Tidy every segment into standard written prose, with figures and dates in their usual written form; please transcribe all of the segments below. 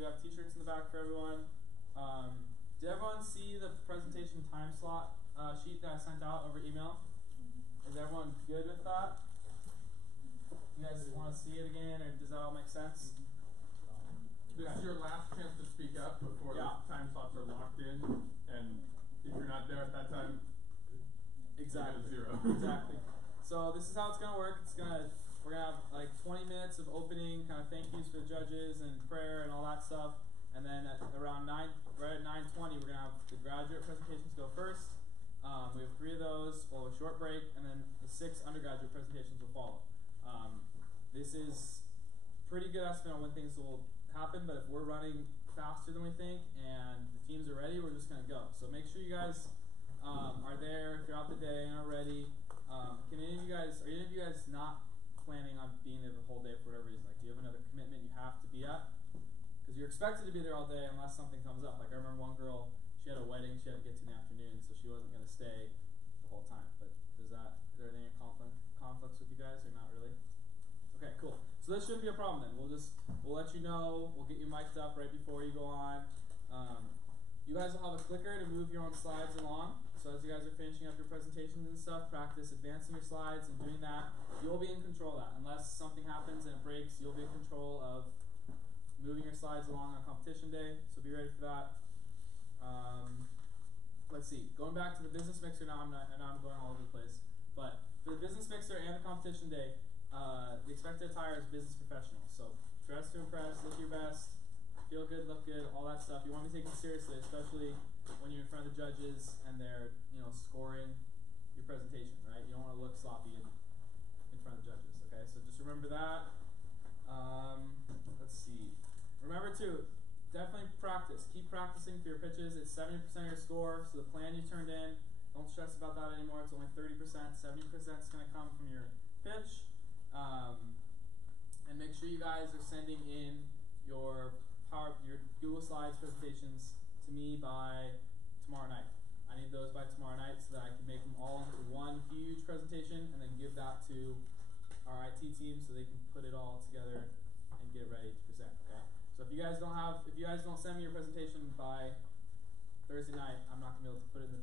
We have t-shirts in the back for everyone. Did everyone see the presentation time slot sheet that I sent out over email? Is everyone good with that? You guys want to see it again, or does that all make sense? This is your last chance to speak up before the time slots are locked in, and if you're not there at that time, exactly. You get a 0. Exactly. So this is how it's gonna work. We're gonna have like 20 minutes of opening, kind of thank yous for the judges and prayer and all that stuff, and then at around right at 9:20, we're gonna have the graduate presentations go first. We have 3 of those. We'll have a short break, and then the 6 undergraduate presentations will follow. This is pretty good estimate on when things will happen, but if we're running faster than we think and the teams are ready, we're just going to go. So make sure you guys are there throughout the day and are ready. Are any of you guys not planning on being there the whole day for whatever reason? Like, do you have another commitment you have to be at? Because you're expected to be there all day unless something comes up. Like, I remember one girl, she had a wedding she had to get to in the afternoon, so she wasn't going to stay the whole time. But is there any conflicts with you guys, or not really? Okay, cool. So this shouldn't be a problem then. We'll let you know. We'll get you mic'd up right before you go on. You guys will have a clicker to move your own slides along. So as you guys are finishing up your presentations and stuff, practice advancing your slides and doing that. You'll be in control of that. Unless something happens and it breaks, you'll be in control of moving your slides along on competition day. So be ready for that. Let's see. Going back to the business mixer now. I'm going all over the place. But for the business mixer and the competition day, the expected attire is business professional. So dress to impress, look your best, feel good, look good, all that stuff. You want to be taken seriously, especially when you're in front of the judges and they're, scoring your presentation, right? You don't want to look sloppy in front of the judges, okay? So just remember that. Let's see. Remember too, definitely practice. Keep practicing for your pitches. It's 70% of your score, so the plan you turned in, don't stress about that anymore. It's only 30%. 70% is going to come from your pitch. And make sure you guys are sending in your Google Slides presentations to me by tomorrow night. I need those by tomorrow night so that I can make them all into one huge presentation and then give that to our IT team so they can put it all together and get ready to present. Okay. So if you guys don't send me your presentation by Thursday night, I'm not gonna be able to put it in the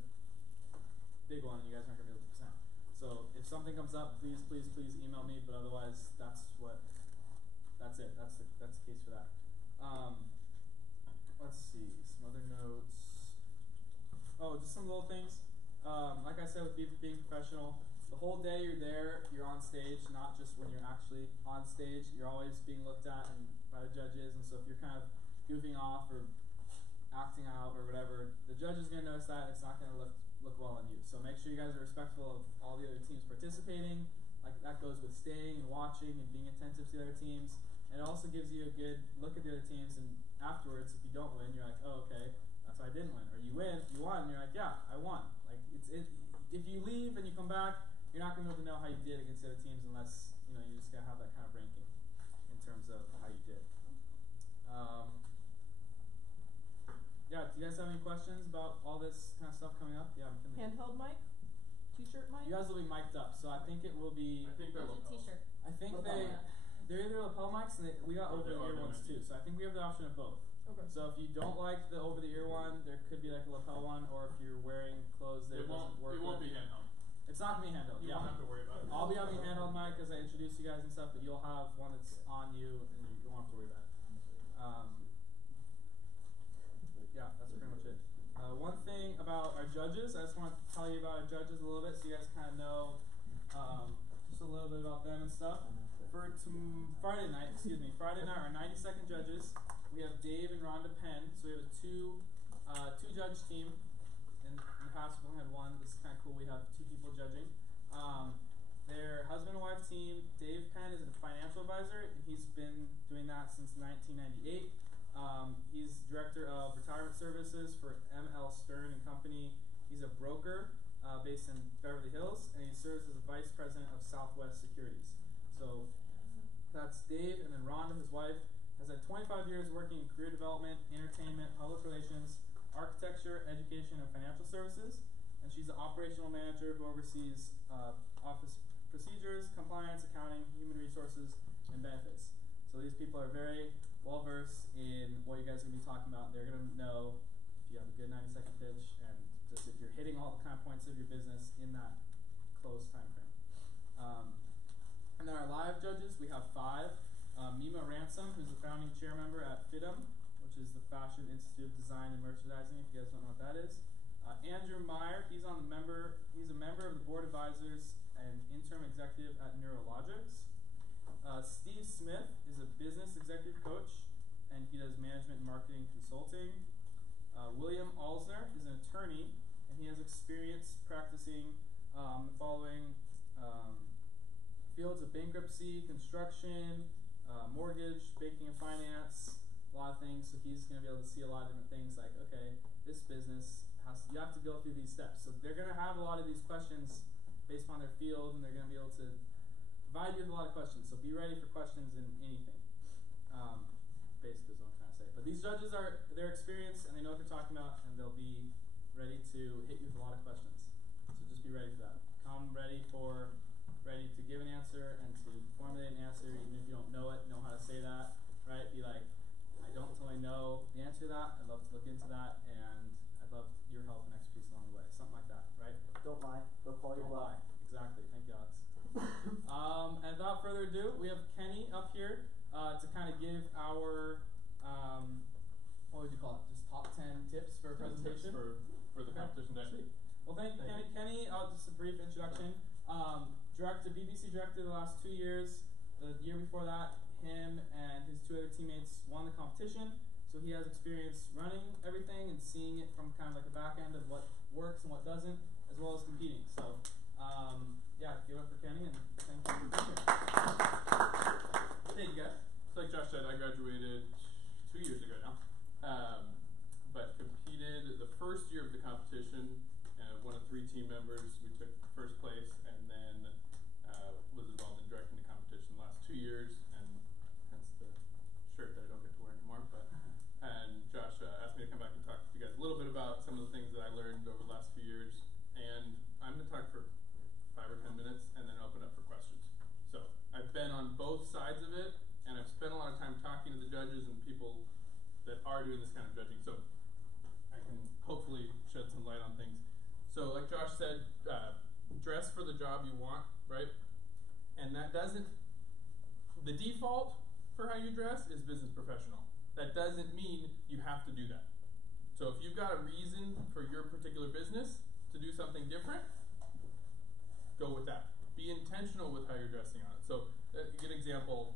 big one, and you guys aren't gonna be able to present. So if something comes up, please email me. But otherwise, that's it. That's the case for that. Let's see some other notes. Oh, just some little things. Like I said, with being professional, the whole day you're there, you're on stage, not just when you're actually on stage. You're always being looked at by the judges, and so if you're kind of goofing off or acting out or whatever, the judge is going to notice that. It's not going to look well on you. So make sure you guys are respectful of all the other teams participating. Like that goes with staying and watching and being attentive to the other teams. And it also gives you a good look at the other teams, and afterwards, if you don't win, you're like, oh, okay, that's why I didn't win. Or you won, and you're like, yeah, I won. Like if you leave and you come back, you're not going to be able to know how you did against the other teams unless you just gotta have that kind of ranking in terms of how you did. Yeah, do you guys have any questions about all this kind of stuff coming up? Yeah, McKinley. Handheld mic? T-shirt mic? You guys will be mic'd up, so I think it will be. I think they're T-shirt. I think they're either lapel mics, and we got over-the-ear ones too. So I think we have the option of both. Okay. So if you don't like the over-the-ear one, there could be like a lapel one, or if you're wearing clothes that doesn't work. It won't be handheld. It's not gonna be handheld. You won't have to worry about it. I'll be having a handheld mic as I introduce you guys and stuff, but you'll have one that's on you, and you won't have to worry about it. Yeah, that's pretty much it. One thing about our judges, I just want to tell you about our judges a little bit, so you guys kind of know just a little bit about them and stuff. For Friday night, our 90-second judges, we have Dave and Rhonda Penn. So we have a two-judge team. In the past, we only had one. This is kind of cool. We have 2 people judging. Their husband and wife team, Dave Penn is a financial advisor, and he's been doing that since 1998. He's director of retirement services for M.L. Stern and Company. He's a broker based in Beverly Hills, and he serves as a vice president of Southwest Securities. So that's Dave, and then Rhonda, his wife, has had 25 years working in career development, entertainment, public relations, architecture, education, and financial services. And she's the operational manager who oversees office procedures, compliance, accounting, human resources, and benefits. So these people are very well versed in what you guys are going to be talking about. They're going to know if you have a good 90-second pitch and just if you're hitting all the kind of points of your business in that close time frame. And then our live judges, we have 5. Mima Ransom, who's the founding chair member at FITM, which is the Fashion Institute of Design and Merchandising, if you guys don't know what that is. Andrew Meyer, he's a member of the board advisors and interim executive at Neurologics. Steve Smith is a business executive coach, and he does management and marketing consulting. William Alsner is an attorney, and he has experience practicing the following fields of bankruptcy, construction, mortgage, banking and finance, a lot of things. So he's going to be able to see a lot of different things like, okay, this business you have to go through these steps. So they're going to have a lot of these questions based on their field, and they're going to be able to provide you with a lot of questions. So be ready for questions in anything. Basically is what I'm trying to say. But these judges they're experienced, and they know what they're talking about, and they'll be ready to hit you with a lot of questions. So just be ready for that. Come ready to give an answer and to formulate an answer, even if you don't know it, know how to say that, right? Be like, I don't totally know the answer to that. I'd love to look into that, and I'd love your help and expertise along the way. Something like that, right? Don't lie. Don't call your bluff. Exactly. Thank you, Alex. And without further ado, we have Kenny up here to kind of give our, what would you call it? Just top 10 tips for a presentation? For the competition day. Sweet. Well, thank you, Kenny. Just a brief introduction. BBC director the last 2 years. The year before that, him and his 2 other teammates won the competition. So he has experience running everything and seeing it from kind of like the back end of what works and what doesn't, as well as competing. So, yeah, give it up for Kenny, and thank you for being here. Thank you, guys. So like Josh said, I graduated 2 years ago now, but competed the first year of the competition. One of 3 team members. We took first place, and then was involved in directing the competition the last 2 years, and hence the shirt that I don't get to wear anymore. And Josh asked me to come back and talk to you guys a little bit about some of the things that I learned over the last few years. And I'm going to talk for 5 or 10 minutes and then open up for questions. So I've been on both sides of it, and I've spent a lot of time talking to the judges and people that are doing this kind of judging. So I can hopefully shed some light on things. So like Josh said, dress for the job you want, right? And that doesn't, the default for how you dress is business professional. That doesn't mean you have to do that. So if you've got a reason for your particular business to do something different, go with that. Be intentional with how you're dressing on it. So a good example,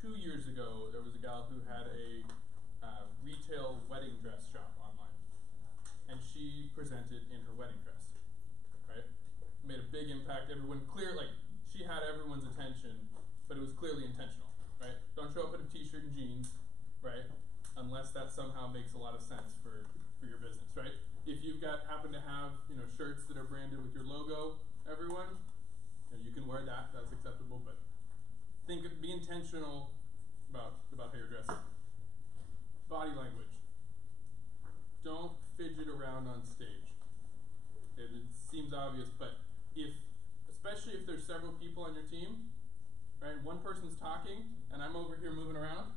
2 years ago, there was a gal who had a retail wedding dress shop online. And she presented in her wedding dress, right? Made a big impact. Everyone she had everyone's attention, but it was clearly intentional, right? Don't show up in a t-shirt and jeans, right? Unless that somehow makes a lot of sense for your business, right? If you've happen to have, shirts that are branded with your logo, everyone, you can wear that, that's acceptable, but be intentional about how you're dressing. Body language. Don't fidget around on stage. It seems obvious, but especially if there's several people on your team, right? One person's talking, and I'm over here moving around,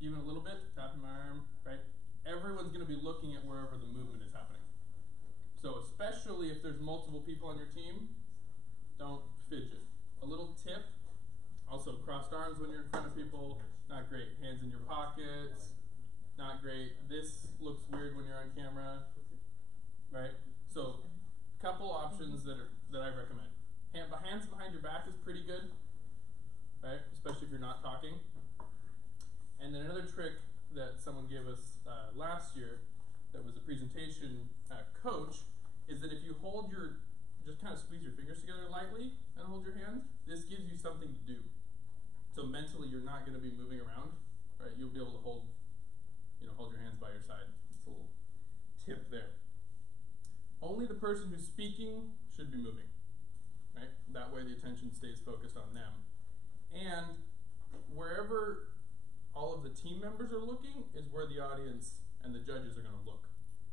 even a little bit, tapping my arm, right? Everyone's going to be looking at wherever the movement is happening. So especially if there's multiple people on your team, don't fidget. A little tip, also crossed arms when you're in front of people, not great. Hands in your pockets, not great. This looks weird when you're on camera, right? So a couple options that I recommend. Hands behind your back is pretty good, right? Especially if you're not talking. And then another trick that someone gave us last year that was a presentation coach is that if you just kind of squeeze your fingers together lightly and hold your hands, this gives you something to do. So mentally you're not going to be moving around, right? You'll be able to hold your hands by your side. It's a little tip there. Only the person who's speaking should be moving, right? That way the attention stays focused on them. And wherever all of the team members are looking is where the audience and the judges are going to look,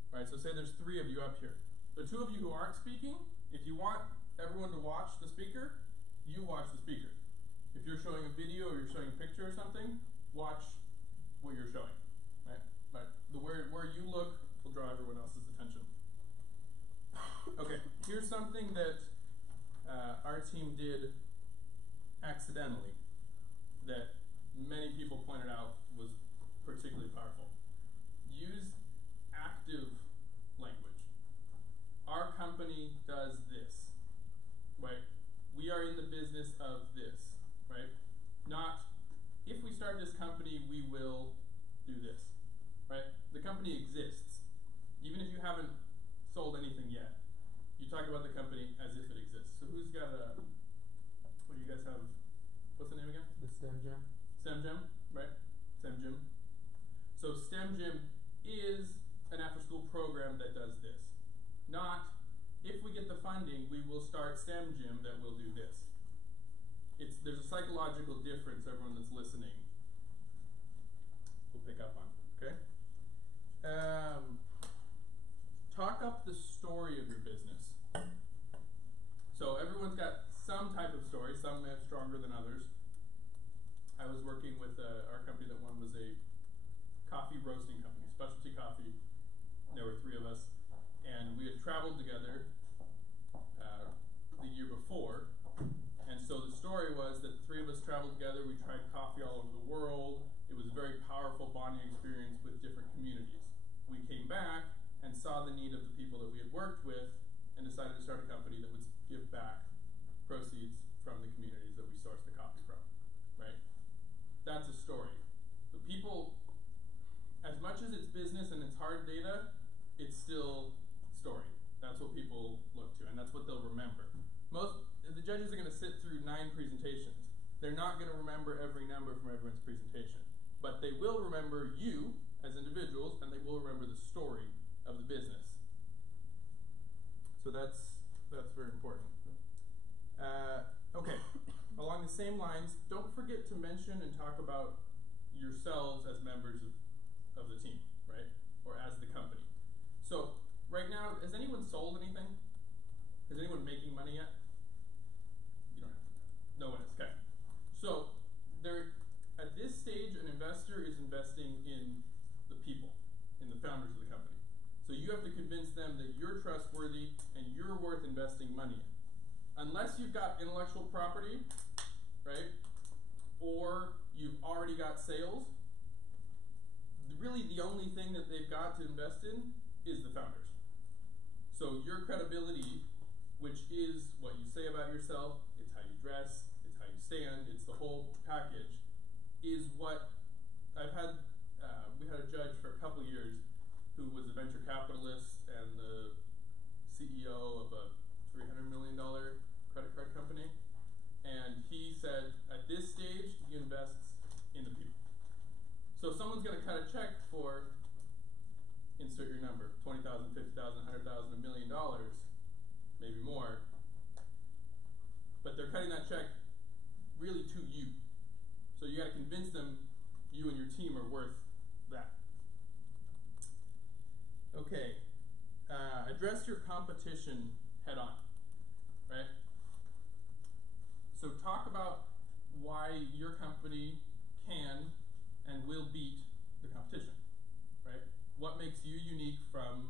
right? So say there's 3 of you up here. The 2 of you who aren't speaking, if you want everyone to watch the speaker, you watch the speaker. If you're showing a video or you're showing a picture or something, watch what you're showing, right? But where you look will draw everyone else's attention. Okay, here's something that our team did accidentally that many people pointed out was particularly powerful. Use active language. Our company does this, right? We are in the business of this, right? Not, if we start this company, we will do this, right? The company exists. Even if you haven't sold anything yet, you talk about the company as if it exists. So who's got what do you guys have? What's the name again? The STEM Gym. STEM Gym, right? STEM Gym. So STEM Gym is an after-school program that does this. Not, if we get the funding, we will start STEM Gym that will do this. There's a psychological difference everyone that's listening will pick up on, okay? Talk up the story of your business. So everyone's got some type of story, some may have stronger than others. I was working with our company that won was a coffee roasting company, specialty coffee. There were 3 of us, and we had traveled together the year before. And so the story was that the 3 of us traveled together, we tried coffee all over the world. It was a very powerful bonding experience with different communities. We came back and saw the need of the people that we had worked with and decided to start a company that would give back proceeds from the communities that we sourced the coffee from, right? That's a story. The people, as much as it's business and it's hard data, it's still story. That's what people look to, and that's what they'll remember. The judges are going to sit through 9 presentations. They're not going to remember every number from everyone's presentation, but they will remember you as individuals, and they will remember the story of the business. So that's very important. Okay, along the same lines, don't forget to mention and talk about yourselves as members of the team, right? Or as the company. So right now, has anyone sold anything? Is anyone making money yet? You don't have to. No one is. Okay. So at this stage, an investor is investing in the people, in the founders of the company. So you have to convince them that you're trustworthy and you're worth investing money in. Unless you've got intellectual property, right, or you've already got sales, really the only thing that they've got to invest in is the founders. So your credibility, which is what you say about yourself, it's how you dress, it's how you stand, it's the whole package, is what I've had. We had a judge for a couple years who was a venture capitalist and the CEO of a $300 million credit card company. And he said, at this stage, he invests in the people. So if someone's going to cut a check for, insert your number, $20,000, $50,000, $100,000, $1 million, maybe more, but they're cutting that check really to you. So you got to convince them you and your team are worth that. Okay, address your competition head on, right? So talk about why your company can and will beat the competition, right? What makes you unique from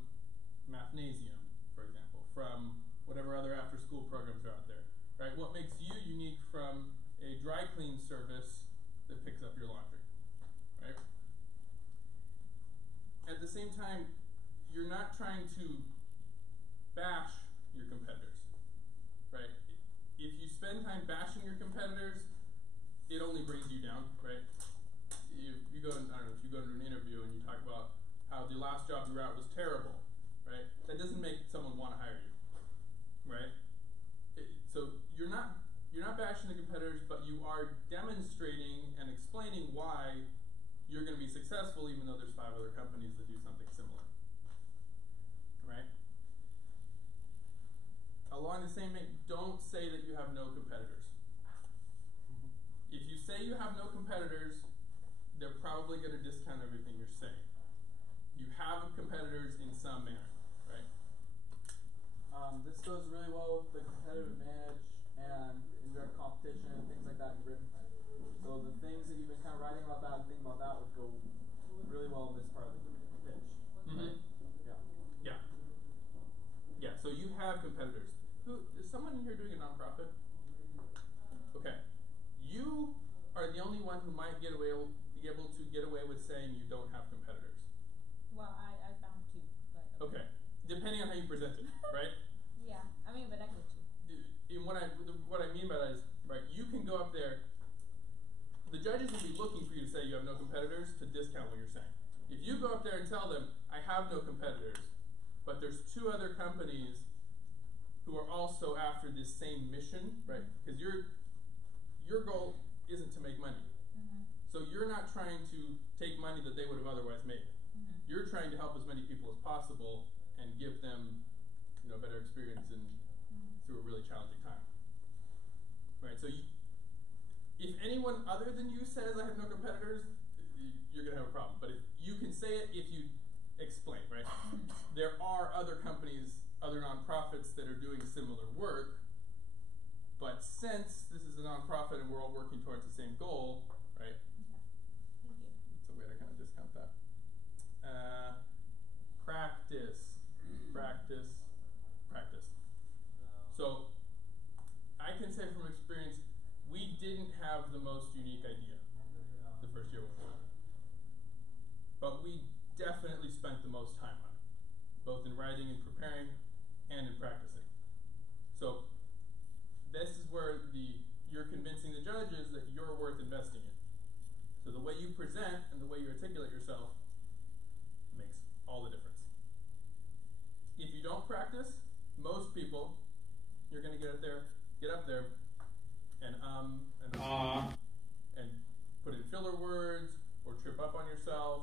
Mathnasium, for example, from whatever other after-school programs are out there, right? What makes you unique from a dry clean service that picks up your laundry, right? At the same time, you're not trying to bash your competitors, right? If you spend time bashing your competitors, it only brings you down, right? You go to, I don't know, if you go to an interview and you talk about how the last job you were at was terrible, right? That doesn't make someone want to hire you, right? So you're not bashing the competitors, but you are demonstrating and explaining why you're going to be successful, even though there's 5 other companies that do something similar, right? Along the same vein, don't say that you have no competitors. If you say you have no competitors, they're probably going to discount everything you're saying. You have competitors in some manner, right? This goes really well with the competitive advantage and indirect competition and things like that in written plan. So the things that you've been kind of writing about that, and things have competitors. Who is someone in here doing a nonprofit? Okay. You are the only one who might be able to get away with saying you don't have competitors. Well, I found two, but Okay. Depending on how you present it, right? yeah, I mean, but I get you. And what I mean by that is, right, you can go up there, the judges will be looking for you to say you have no competitors to discount what you're saying. If you go up there and tell them, I have no competitors, but there's two other companies who are also after this same mission, right? Because your goal isn't to make money. Mm-hmm. So you're not trying to take money that they would have otherwise made. Mm-hmm. You're trying to help as many people as possible and give them, a better experience through a really challenging time. Right? So if anyone other than you says I have no competitors, you're going to have a problem. But if you can say it if you explain, right? There are other companies, other nonprofits that are doing similar work, but since this is a nonprofit and we're all working towards the same goal, right? Yeah. Thank you. It's a way to kind of discount that. Practice. So I can say from experience, we didn't have the most unique idea the first year we went. But we definitely spent the most time on it, both in writing and preparing and in practicing. So this is where you're convincing the judges that you're worth investing in. So the way you present and the way you articulate yourself makes all the difference. If you don't practice, most people, you're going to get up there and and put in filler words or trip up on yourself,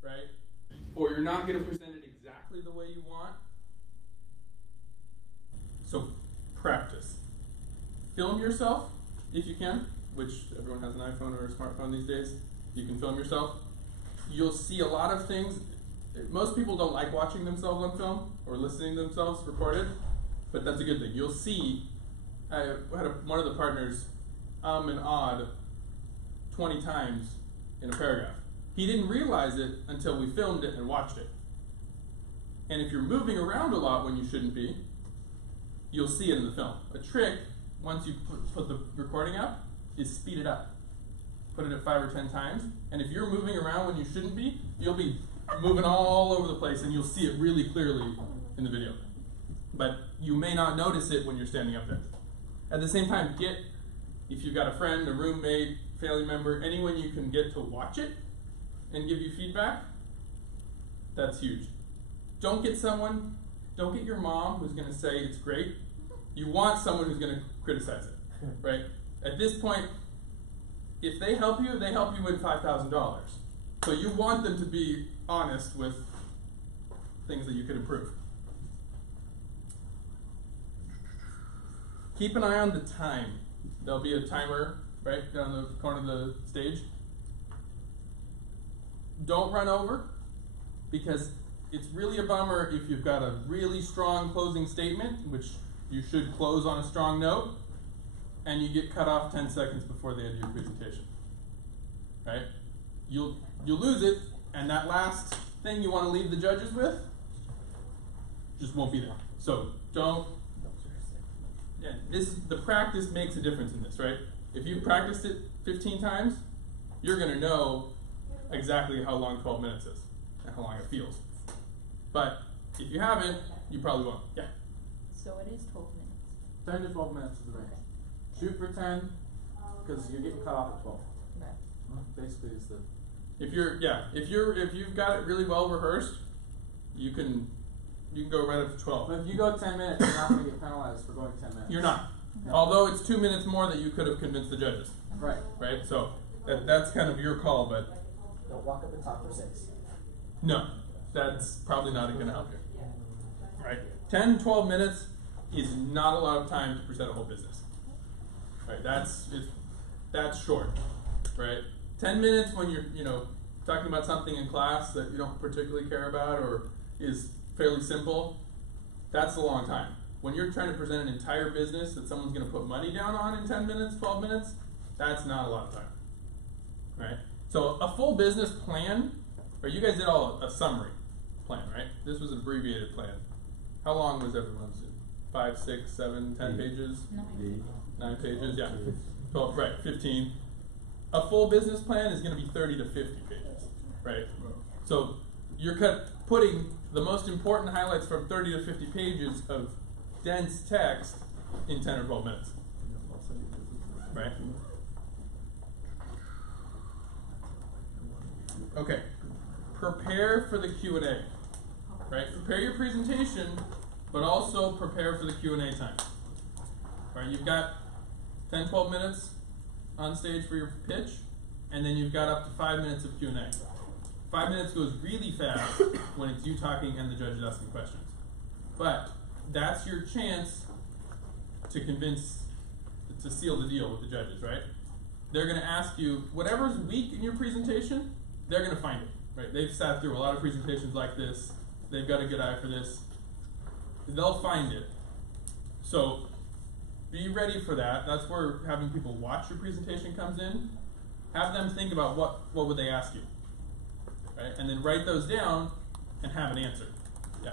right? Or you're not going to present it exactly the way you want. So practice. Film yourself if you can, which everyone has an iPhone or a smartphone these days. You can film yourself. You'll see a lot of things. Most people don't like watching themselves on film or listening to themselves recorded, but that's a good thing. You'll see, I had one of the partners and ahhed 20 times in a paragraph. He didn't realize it until we filmed it and watched it. And if you're moving around a lot when you shouldn't be, you'll see it in the film. A trick, once you put the recording up, is speed it up. Put it at 5 or 10 times, and if you're moving around when you shouldn't be, you'll be moving all over the place and you'll see it really clearly in the video. But you may not notice it when you're standing up there. At the same time, if you've got a friend, a roommate, family member, anyone you can get to watch it and give you feedback, that's huge. Don't get your mom who's going to say it's great. You want someone who's going to criticize it, right? At this point, if they help you win $5,000. So you want them to be honest with things that you could improve. Keep an eye on the time. There'll be a timer right down the corner of the stage. Don't run over, because it's really a bummer if you've got a really strong closing statement, which you should close on a strong note, and you get cut off 10 seconds before the end of your presentation. Right? You'll lose it, and that last thing you want to leave the judges with just won't be there. So don't. Yeah, the practice makes a difference in this, right? If you've practiced it 15 times, you're going to know exactly how long 12 minutes is and how long it feels. But if you haven't, you probably won't. Yeah. So it is 12 minutes. 10 to 12 minutes is the range. Okay. Shoot for 10, because you're getting cut off at 12. Okay. Basically, is the. If you've got it really well rehearsed, you can go right up to 12. But if you go 10 minutes, you're not going to get penalized for going 10 minutes. You're not. Okay. Although it's 2 minutes more that you could have convinced the judges. Right. Right? So that's kind of your call, but Don't walk up and talk for 6. no, that's probably not going to help you. Right? 10, 12 minutes is not a lot of time to present a whole business. Right? That's short. Right? 10 minutes when you're, talking about something in class that you don't particularly care about or is fairly simple, that's a long time. When you're trying to present an entire business that someone's going to put money down on in 10 minutes, 12 minutes, that's not a lot of time. Right? So a full business plan, or you guys did all a summary plan, right? This was an abbreviated plan. How long was everyone's? 5, 6, 7, 10 pages, 9 pages, yeah. 12, right, 15. A full business plan is going to be 30 to 50 pages, right? So you're putting the most important highlights from 30 to 50 pages of dense text in 10 or 12 minutes, right? Okay, prepare for the Q&A, right? Prepare your presentation, but also prepare for the Q&A time, right? You've got 10, 12 minutes on stage for your pitch, and then you've got up to 5 minutes of Q&A. 5 minutes goes really fast when it's you talking and the judge is asking questions. But that's your chance to seal the deal with the judges, right? They're going to ask you, whatever's weak in your presentation, they're going to find it, right? They've sat through a lot of presentations like this. They've got a good eye for this. They'll find it. So be ready for that. That's where having people watch your presentation comes in. Have them think about what would they ask you, right? And then write those down and have an answer. Yeah.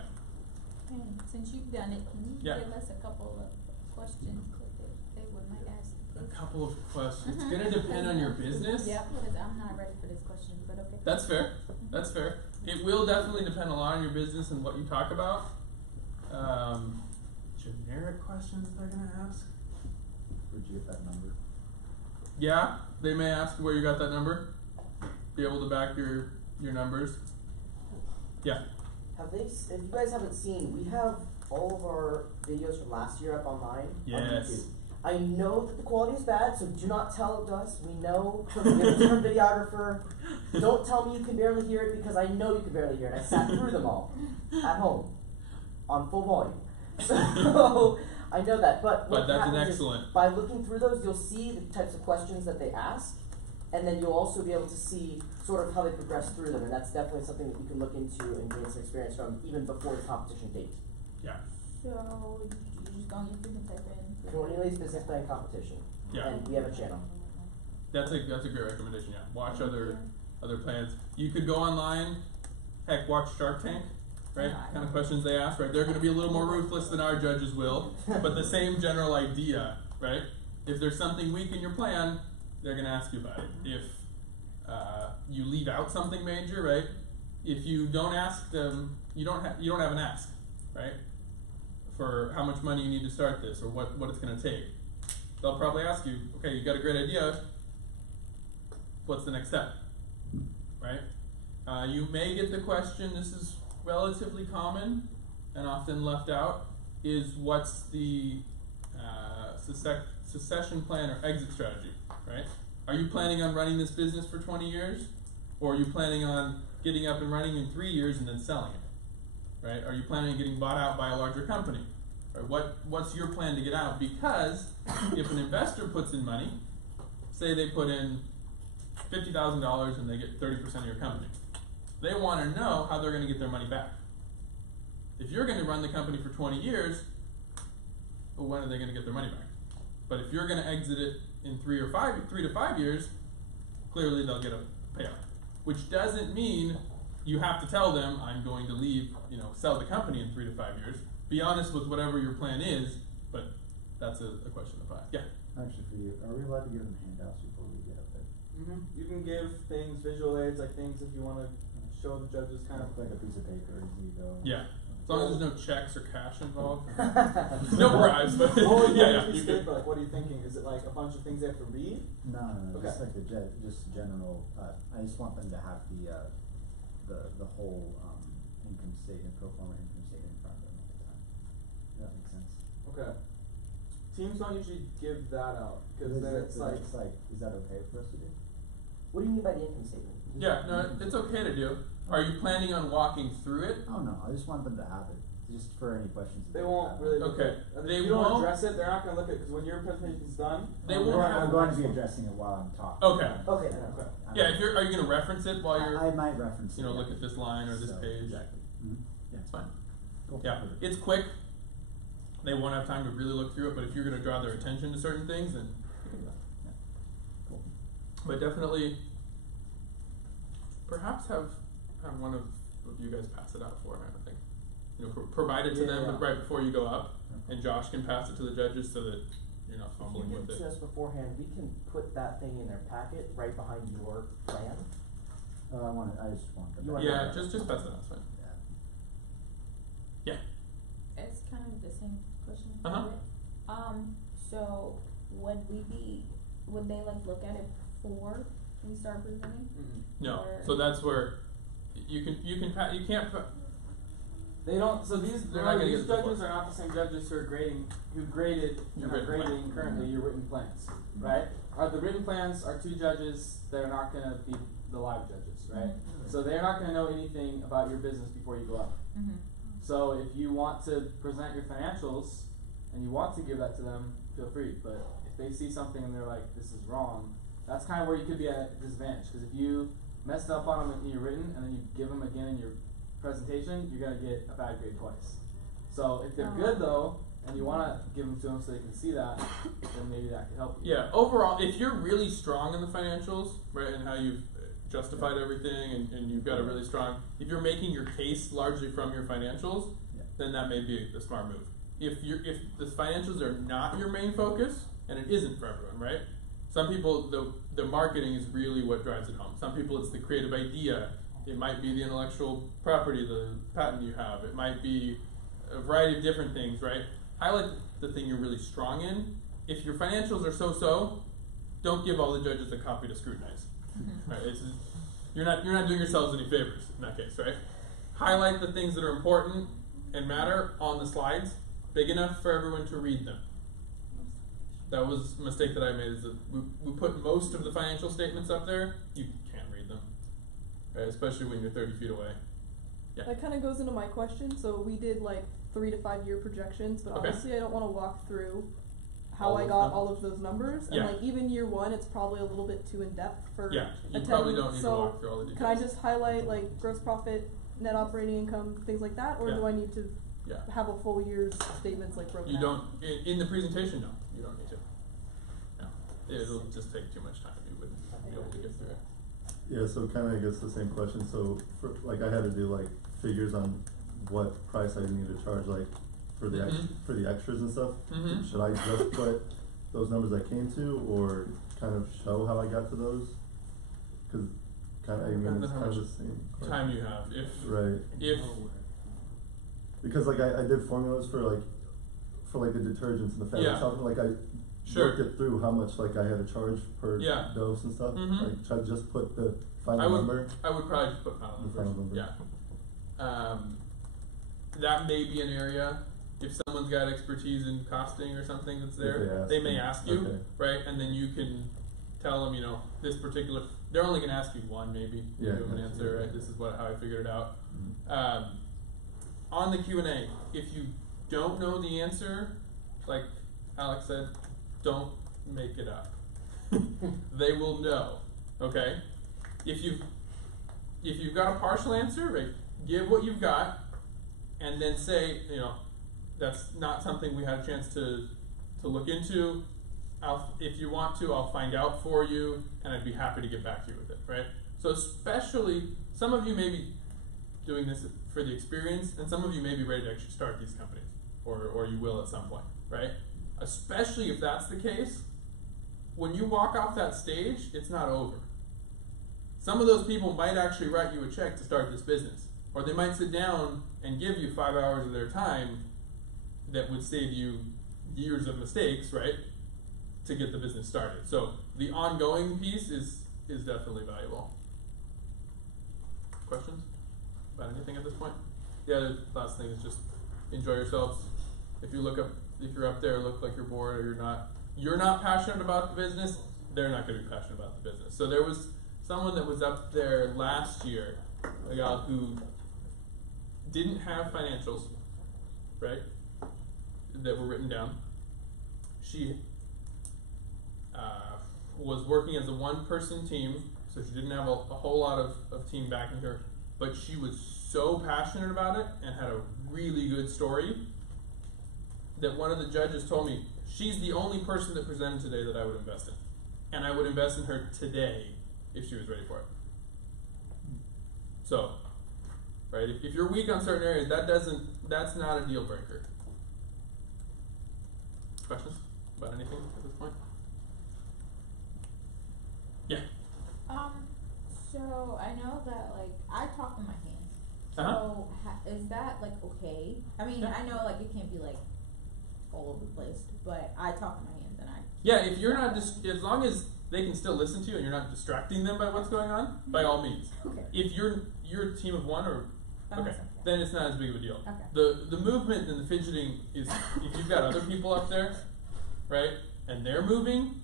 And since you've done it, can you give us a couple of questions that they might ask? A couple of questions. It's going to depend on your business. Yeah, because I'm not ready for this question, but okay. That's fair. That's fair. It will definitely depend a lot on your business and what you talk about. Generic questions they're going to ask. Where'd you get that number? Yeah, they may ask where you got that number. Be able to back your numbers. Yeah. If you guys haven't seen, we have all of our videos from last year up online on Yes. YouTube. I know that the quality is bad, so do not tell it to us. We know from the different videographer. Don't tell me you can barely hear it, because I know you can barely hear it. I sat through them all at home on full volume. So I know that. But what that's an happens is, excellent. by looking through those, you'll see the types of questions that they ask, and then you'll also be able to see sort of how they progress through them, and that's definitely something that you can look into and gain some experience from even before the competition date. Yeah. So you're just going to the type in. Cornelius Business Plan Competition. Yeah. And we have a channel. That's a great recommendation. Yeah. Watch other plans. You could go online. Heck, watch Shark Tank. Right? Kind of questions they ask. Right? They're going to be a little more ruthless than our judges will, but the same general idea. Right? If there's something weak in your plan, they're going to ask you about it. If you leave out something major, right? If you don't ask them, you don't have an ask, right? For how much money you need to start this, or what it's going to take. They'll probably ask you, okay, you got a great idea. What's the next step, right? You may get the question. This is relatively common and often left out. Is what's the succession plan or exit strategy, right? Are you planning on running this business for 20 years? Or are you planning on getting up and running in 3 years and then selling it, right? Are you planning on getting bought out by a larger company? Or what's your plan to get out? Because if an investor puts in money, say they put in $50,000 and they get 30% of your company, they want to know how they're going to get their money back. If you're going to run the company for 20 years, well, when are they going to get their money back? But if you're going to exit it in 3 to 5 years, clearly they'll get a payout. Which doesn't mean you have to tell them, I'm going to leave, sell the company in 3 to 5 years. Be honest with whatever your plan is, but that's a question of fact. Yeah. Actually, for you, are we allowed to give them handouts before we get up there? Mm-hmm. You can give things, visual aids, like things if you want to show the judges kind of. Like a piece of paper as you go. Yeah. As long as there's no checks or cash involved. No bribes, but Oh, yeah, you you state, could. but like, what are you thinking? Is it like a bunch of things they have to read? No, Okay. just like just general. I just want them to have the whole income statement, pro forma income statement in front of them all the time. Does that make sense? Okay. Teams don't usually give that out because then it's like. Is that okay for us to do? What do you mean by the income statement? Yeah, no, it's okay to do. Are you planning on walking through it? Oh no, I just want them to have it, just for any questions. They won't really look Okay. at it. They if you don't won't- address it, they're not going to look at it because when your presentation's done, They they're won't gonna have I'm the going to next be one. addressing it while I'm talking. Okay. Okay, then. Okay. Yeah, are you going to reference it while you're, I might reference it. look yeah. at this line or this So, page? Exactly. Mm-hmm. Yeah, It's fine. Cool. Yeah, Perfect. it's quick. They won't have time to really look through it, but if you're going to draw their attention to certain things, then you can do that. Yeah. Cool. But definitely, perhaps have one of you guys pass it out for them, I think. Provide it to them Yeah. right before you go up. and Josh can pass it to the judges so that you're not fumbling If you with give it it. to us beforehand, we can put that thing in their packet right behind your plan. I just want the. You want Yeah, just pass it. That's fine. Yeah. Yeah. It's kind of the same question. Uh-huh. So would they like look at it before we start presenting? No. Or- So that's where you can't. They don't. So these They're not gonna these get the judges report. are not the same judges who graded and Your are written plan. grading currently your written plans, right? The written plans are two judges that are not going to be the live judges, right? So they're not going to know anything about your business before you go up. Mm-hmm. So if you want to present your financials and you want to give that to them, feel free. But if they see something and they're like, "This is wrong," that's kind of where you could be at a disadvantage. Because if you messed up on them in your written and then you give them again in your presentation, you're gonna get a bad grade twice. So if they're good though, and you wanna give them to them so they can see that, then maybe that could help you. Yeah. Overall, if you're really strong in the financials, right, and how you've justified everything, and you've got a really strong, if you're making your case largely from your financials, then that may be a smart move. If the financials are not your main focus, and it isn't for everyone, right? Some people, the marketing is really what drives it home. Some people, it's the creative idea. It might be the intellectual property, the patent you have. It might be a variety of different things, right? Highlight the thing you're really strong in. If your financials are so-so, don't give all the judges a copy to scrutinize. Right? You're not doing yourselves any favors in that case, right? Highlight the things that are important and matter on the slides, big enough for everyone to read them. That was a mistake that I made, is that we put most of the financial statements up there, you can't read them. Right? Especially when you're 30 feet away. Yeah. That kind of goes into my question. So we did like 3 to 5 year projections, but Okay. honestly I don't want to walk through how All I of got them? all of those numbers. Yeah. And like even year 1, it's probably a little bit too in depth for Yeah, you a probably 10. don't need to So walk through all the details. can I just highlight like gross profit, net operating income, things like that, or Yeah. do I need to Yeah. have a full year's statements like broken You out? don't, in the presentation, no, you don't need to. No, it'll just take too much time. You wouldn't be able to get through it. Yeah, so kind of I guess the same question. So for, like I had to do like figures on what price I need to charge like for the for the extras and stuff. Mhm. Should I just put those numbers I came to, or kind of show how I got to those? Because kind of, I mean, Depends it's on how kind of much the same question. time you have. If Right. Because like I did formulas for like the detergents and the fabric Yeah. softener. Like I Sure. worked it through how much like I had to charge per Yeah. dose and stuff. Mhm. Like should I just put the final I would number? probably just put final The numbers. final number. Yeah. That may be an area. If someone's got expertise in costing or something that's there, they they may ask ask me. you, Okay. right? And then you can tell them, this particular. They're only going to ask you one, maybe. Yeah, Give them an gotcha. answer, right? This is how I figured it out. Mhm. On the Q&A, if you don't know the answer, like Alex said, don't make it up. They will know, okay? If you've got a partial answer, right, give what you've got, and then say, that's not something we had a chance to look into. If you want to, I'll find out for you, and I'd be happy to get back to you with it, right? So especially, some of you may be doing this for the experience, and some of you may be ready to actually start these companies, or you will at some point, right? Especially if that's the case, when you walk off that stage, it's not over. Some of those people might actually write you a check to start this business, or they might sit down and give you 5 hours of their time that would save you years of mistakes, right, to get the business started. So the ongoing piece is definitely valuable. Questions about anything at this point? The other last thing is just enjoy yourselves. If you're up there, look like you're bored, or you're not passionate about the business, they're not going to be passionate about the business. So there was someone that was up there last year, a gal who didn't have financials, right, that were written down. She was working as a one-person team, so she didn't have a whole lot of team backing her, but she was so passionate about it and had a really good story that one of the judges told me, she's the only person that presented today that I would invest in. And I would invest in her today if she was ready for it. So, right, if you're weak on certain areas, that's not a deal breaker. Questions about anything at this point? Yeah. So I know that like I talk with my hands. Uh-huh. So is that like okay? I mean, Yeah. I know like it can't be like all over the place, but I talk with my hands and I. Yeah, if you're not as long as they can still listen to you and you're not distracting them by what's going on, by all means. Okay. If you're a team of one or By okay, myself, yeah. then it's not as big of a deal. Okay. The movement and the fidgeting is if you've got other people up there, right, and they're moving,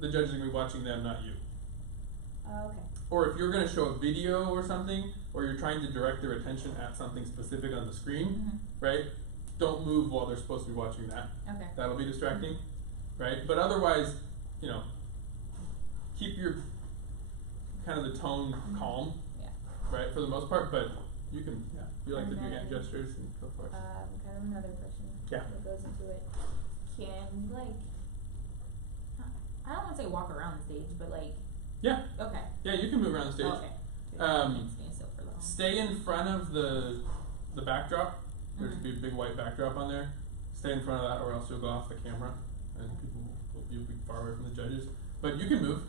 the judges are gonna be watching them, not you. Okay. Or if you're gonna show a video or something, or you're trying to direct their attention at something specific on the screen, Mhm. right? Don't move while they're supposed to be watching that. Okay. That'll be distracting, right? But otherwise, you know, keep your kind of the tone calm, Yeah. right, for the most part. But you can, you like to do And hand then, gestures and go for it. Kind of another question. Yeah. That goes into it. Can like, I don't want to say walk around the stage, but like. Yeah, Okay. yeah, you can move around the stage. Okay. Stand still for long. Stay in front of the backdrop. There's Mhm. be a big white backdrop on there. Stay in front of that, or else you'll go off the camera, and people you'll be far away from the judges. But you can move.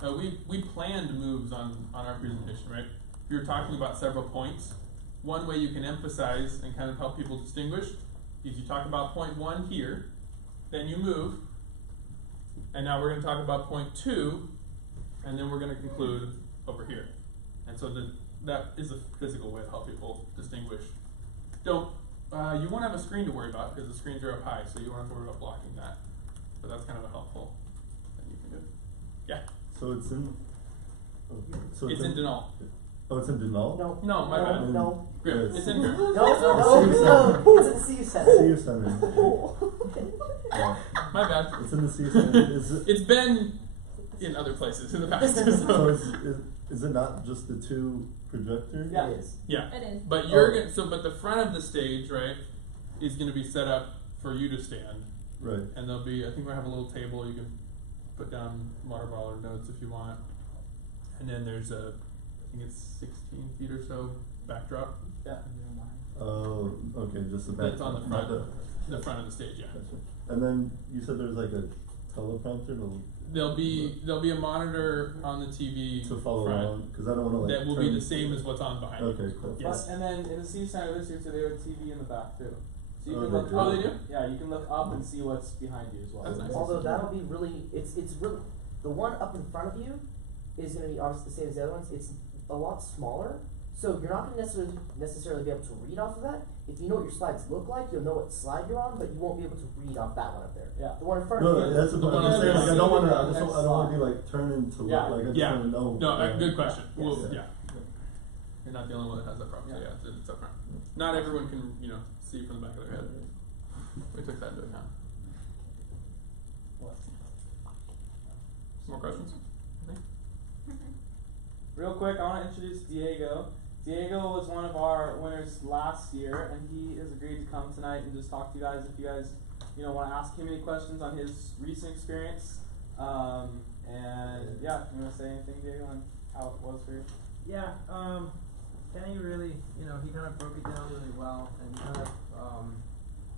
Okay. We planned moves on our presentation, right? If you're talking about several points, one way you can emphasize and kind of help people distinguish is you talk about point 1 here, then you move, and now we're going to talk about point 2, and then we're going to conclude over here. And so that is a physical way to help people distinguish. You won't have a screen to worry about because the screens are up high, so you won't have to worry about blocking that. But that's kind of a helpful thing you can do. Yeah. So it's in. So It's in Denal. Oh, it's in Denal. No. No, my bad. No. Grim. Yes. It's in Grim. No. It's in the CU Center. CU Center. Yeah. My bad. It's in the CU Center. Is it? It's been in other places in the past. So So. is it not just the 2 projectors? Yeah. It is. Yeah. It is. But you're but the front of the stage, right, is gonna be set up for you to stand. Right. And there'll be, I think we're gonna have a little table you can put down water bottle or notes if you want. And then there's I think it's 16 feet or so backdrop. Yeah. Oh, okay, just the back. That's on the not front, the front of the stage, yeah. Gotcha. And then you said there's like a teleprompter There'll be a monitor on the TV to follow front along, because I don't want to like that will turn. be the same as what's on behind. Okay, cool. Yes. And then in the CU Center this year too, they have a TV in the back too. So you Oh, can they look do? up. Oh, they do? Yeah, you can look up and see what's behind you as well. That's nice. Although that'll be really, it's really, the one up in front of you is going to be obviously the same as the other ones. It's a lot smaller, so you're not going to necessarily be able to read off of that. If you know what your slides look like, you'll know what slide you're on, but you won't be able to read off that one up there. Yeah. The one in front No, of you. that's The what one I'm on saying. the Like, I don't want to. next I don't want to be slide. like turning to Yeah. look. Like I just Yeah. want to know. No, good question. Yes. Well, yeah. You're not the only one that has that problem. So Yeah. yeah, it's up front. Not everyone can, see from the back of their head. We took that into account. Some more questions? Real quick, I want to introduce Diego. Diego was one of our winners last year, and he has agreed to come tonight and just talk to you guys if you guys, want to ask him any questions on his recent experience. And yeah, you want to say anything, Diego, on how it was for you? Yeah, Kenny really, he kind of broke it down really well and kind of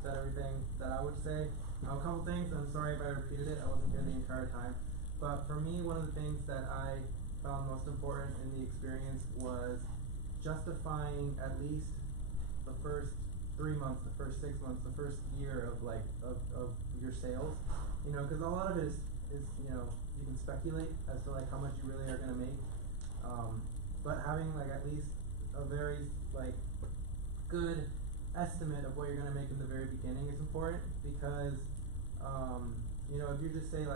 said everything that I would say. A couple things, I'm sorry if I repeated it, I wasn't here the entire time. But for me, one of the things that I found most important in the experience was justifying at least the first 3 months, the first 6 months, the first year of your sales. Because a lot of it is you can speculate as to how much you really are going to make. But having at least a very good estimate of what you're going to make in the very beginning is important because if you just say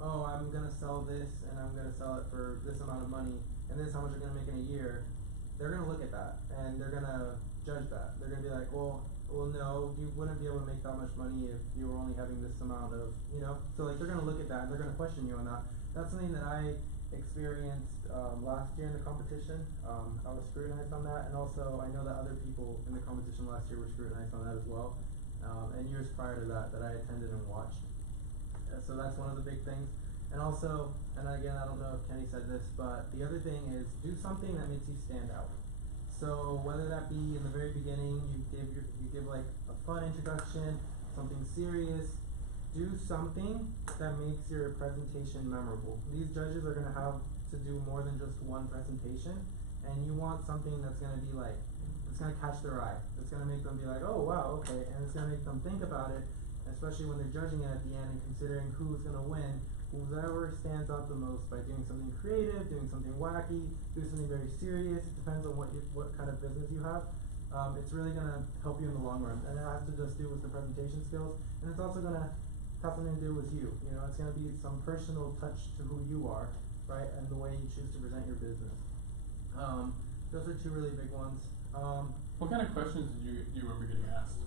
oh, I'm going to sell this and I'm going to sell it for this amount of money and this is how much you're going to make in a year, they're going to look at that and they're going to judge that. They're going to be like, well, no, you wouldn't be able to make that much money if you were only having this amount of, so they're going to look at that and they're going to question you on that. That's something that I experienced last year in the competition. I was scrutinized on that, and also I know that other people in the competition last year were scrutinized on that as well, and years prior to that I attended and watched. So that's one of the big things. And also, and again, I don't know if Kenny said this, but the other thing is do something that makes you stand out. So whether that be in the very beginning, you give a fun introduction, something serious, do something that makes your presentation memorable. These judges are gonna have to do more than just one presentation, and you want something that's gonna be like, it's gonna catch their eye. It's gonna make them be like, oh wow, okay, and it's gonna make them think about it, especially when they're judging it at the end and considering who's gonna win. Whoever stands out the most by doing something creative, doing something wacky, doing something very serious. It depends on what kind of business you have. It's really gonna help you in the long run, and it has to just do with the presentation skills, and it's also gonna have something to do with you. You know, it's gonna be some personal touch to who you are, right, and the way you choose to present your business. Those are two really big ones. What kind of questions do you remember getting asked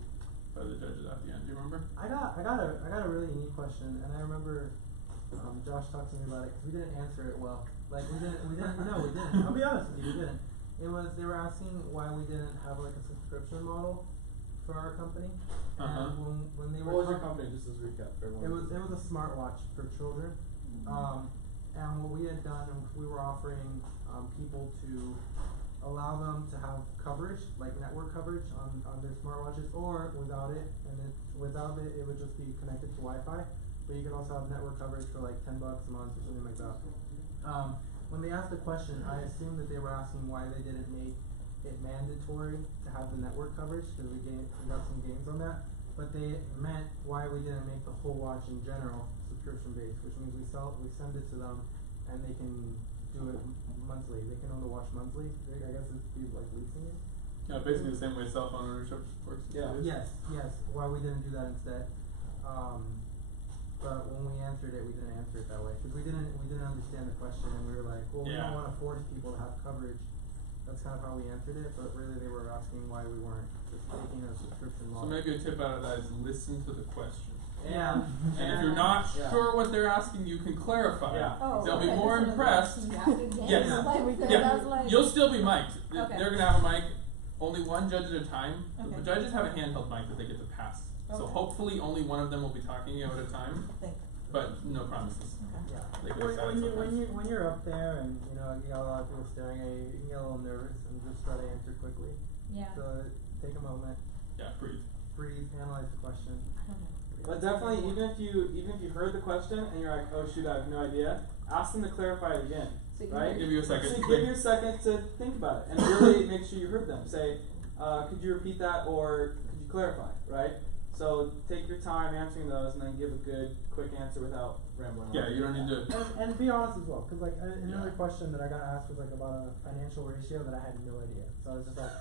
by the judges at the end? Do you remember? I got a really unique question, and I remember Josh talked to me about it because we didn't answer it well. Like we didn't. No, we didn't. I'll be honest with you, we didn't. It was they were asking why we didn't have like a subscription model for our company. And when they were what was your company? Just as a recap for everyone. It was a smartwatch for children. And what we had done, we were offering people to allow them to have coverage, like network coverage on their smartwatches, or without it. And without it, it would just be connected to Wi-Fi. But you could also have network coverage for like $10 a month or something like that. When they asked the question, I assumed that they were asking why they didn't make it mandatory to have the network coverage, because we got some gains on that. But they meant why we didn't make the whole watch in general subscription based, which means we send it to them, and they can do it monthly. They can own the watch monthly. I guess it'd be like leasing it. Yeah, basically the same way cell phone ownership works. Yeah. Yes. Why we didn't do that instead. But when we answered it, we didn't answer it that way because we didn't understand the question, and we were like, well, we don't want to force people to have coverage. That's kind of how we answered it, but really they were asking why we weren't just taking a subscription model. So maybe a tip out of that is listen to the question. Yeah. And if you're not sure what they're asking, you can clarify. Yeah. Oh, They'll okay. be more impressed. Yes. Yeah. You'll still be mic'd. Okay. They're gonna have a mic, only one judge at a time. Okay. The judges have a handheld mic that they get to pass. So Okay. hopefully only one of them will be talking out at a time. But no promises. Yeah. They can decide sometimes. When you're up there and you know you got a lot of people staring at you, you can get a little nervous and just try to answer quickly. Yeah. So take a moment, Yeah, breathe. analyze the question. But definitely, even if you heard the question and you're like, oh shoot, I have no idea, ask them to clarify it again, right? Give you a second. So give you a second to think about it and really make sure you heard them. Say, could you repeat that, or could you clarify, right? So take your time answering those, and then give a good, quick answer without rambling. Yeah, you don't need to. And be honest as well, because like another question that I got asked was like about a financial ratio that I had no idea. So I was just like,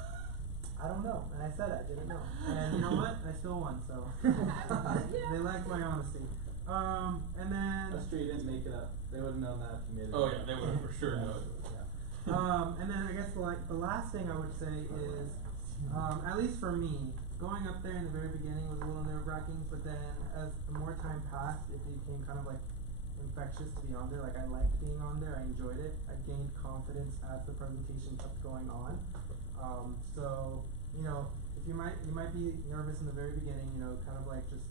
I don't know, and I said I didn't know, and you know what? I still won. So they liked my honesty. And then that's true. You didn't make it up. They would have known that if you made it. Oh yeah, they would have for sure known. Yeah. And then I guess the last thing I would say is, at least for me, going up there in the very beginning was a little nerve-wracking, but then as more time passed, it became kind of like infectious to be on there. Like I liked being on there, I enjoyed it. I gained confidence as the presentation kept going on. So you know, if you might be nervous in the very beginning, you know, kind of like just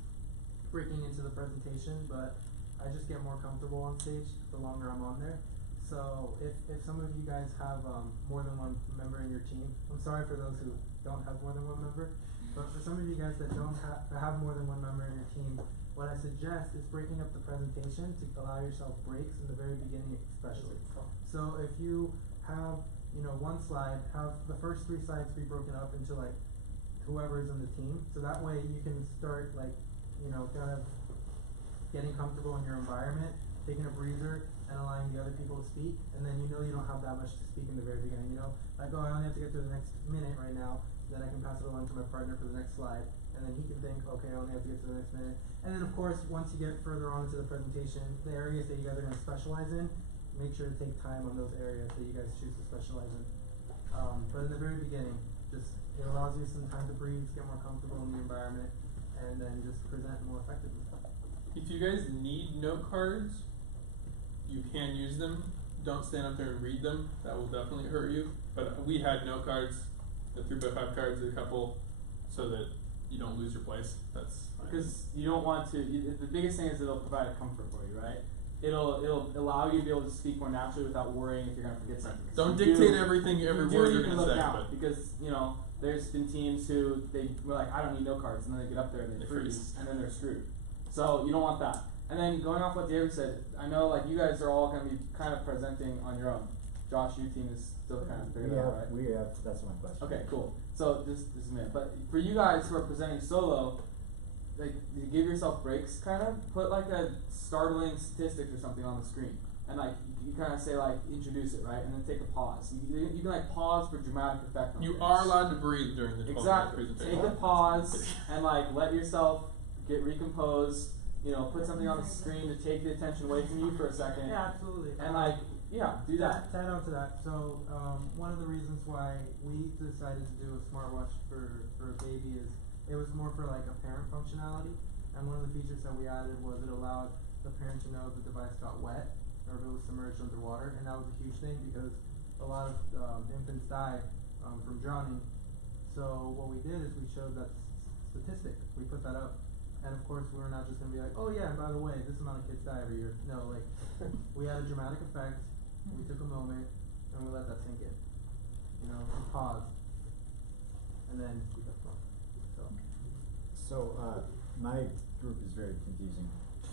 breaking into the presentation, but I just get more comfortable on stage the longer I'm on there. So if some of you guys have more than one member in your team, I'm sorry for those who don't have more than one member. But for some of you guys that don't have more than one member in your team, what I suggest is breaking up the presentation to allow yourself breaks in the very beginning especially. So if you have, you know, one slide, have the first 3 slides be broken up into like whoever's in the team. So that way you can start like, you know, kind of getting comfortable in your environment, taking a breather, and allowing the other people to speak. And then you know you don't have that much to speak in the very beginning. You know, like, oh, I only have to get to the next minute right now. Then I can pass it along to my partner for the next slide, and then he can think, okay, I only have to get to the next minute. And then of course, once you get further on into the presentation, the areas that you guys are going to specialize in, make sure to take time on those areas that you guys choose to specialize in. But in the very beginning, just it allows you some time to breathe, get more comfortable in the environment, and then just present more effectively. If you guys need note cards, you can use them. Don't stand up there and read them. That will definitely hurt you. But we had note cards. The 3x5 cards, a couple, so that you don't lose your place. That's fine. Because you don't want to. The biggest thing is it'll provide comfort for you, right? It'll allow you to be able to speak more naturally without worrying if you're going to forget something. Don't dictate everything, every word you're going to say. But because you know, there's been teams who they were like, I don't need no cards, and then they get up there and they freeze, and then they're screwed. So you don't want that. And then going off what David said, I know like you guys are all going to be kind of presenting on your own. Josh, your team is still kind of figured out, right? We have, that's my question. Okay, cool. So this is me. But for you guys who are presenting solo, like you give yourself breaks, kind of put like a startling statistics or something on the screen, and like you kind of say like introduce it, right, and then take a pause. You can like pause for dramatic effect. On You things. are allowed to breathe during the 12-minute Exactly. presentation. Take a pause and like let yourself get recomposed. You know, put something on the screen to take the attention away from you for a second. Yeah, absolutely. And like, yeah, do that. To add on to that, so one of the reasons why we decided to do a smartwatch for a baby is it was more for like a parent functionality, and one of the features that we added was it allowed the parent to know if the device got wet or if it was submerged underwater, and that was a huge thing because a lot of infants die from drowning. So what we did is we showed that statistic. We put that up. And of course, we're not just going to be like, oh yeah, and by the way, this amount of kids die every year. No, like, we had a dramatic effect, we took a moment, and we let that sink in. You know, we paused, and then we kept going. So, my group is very confusing.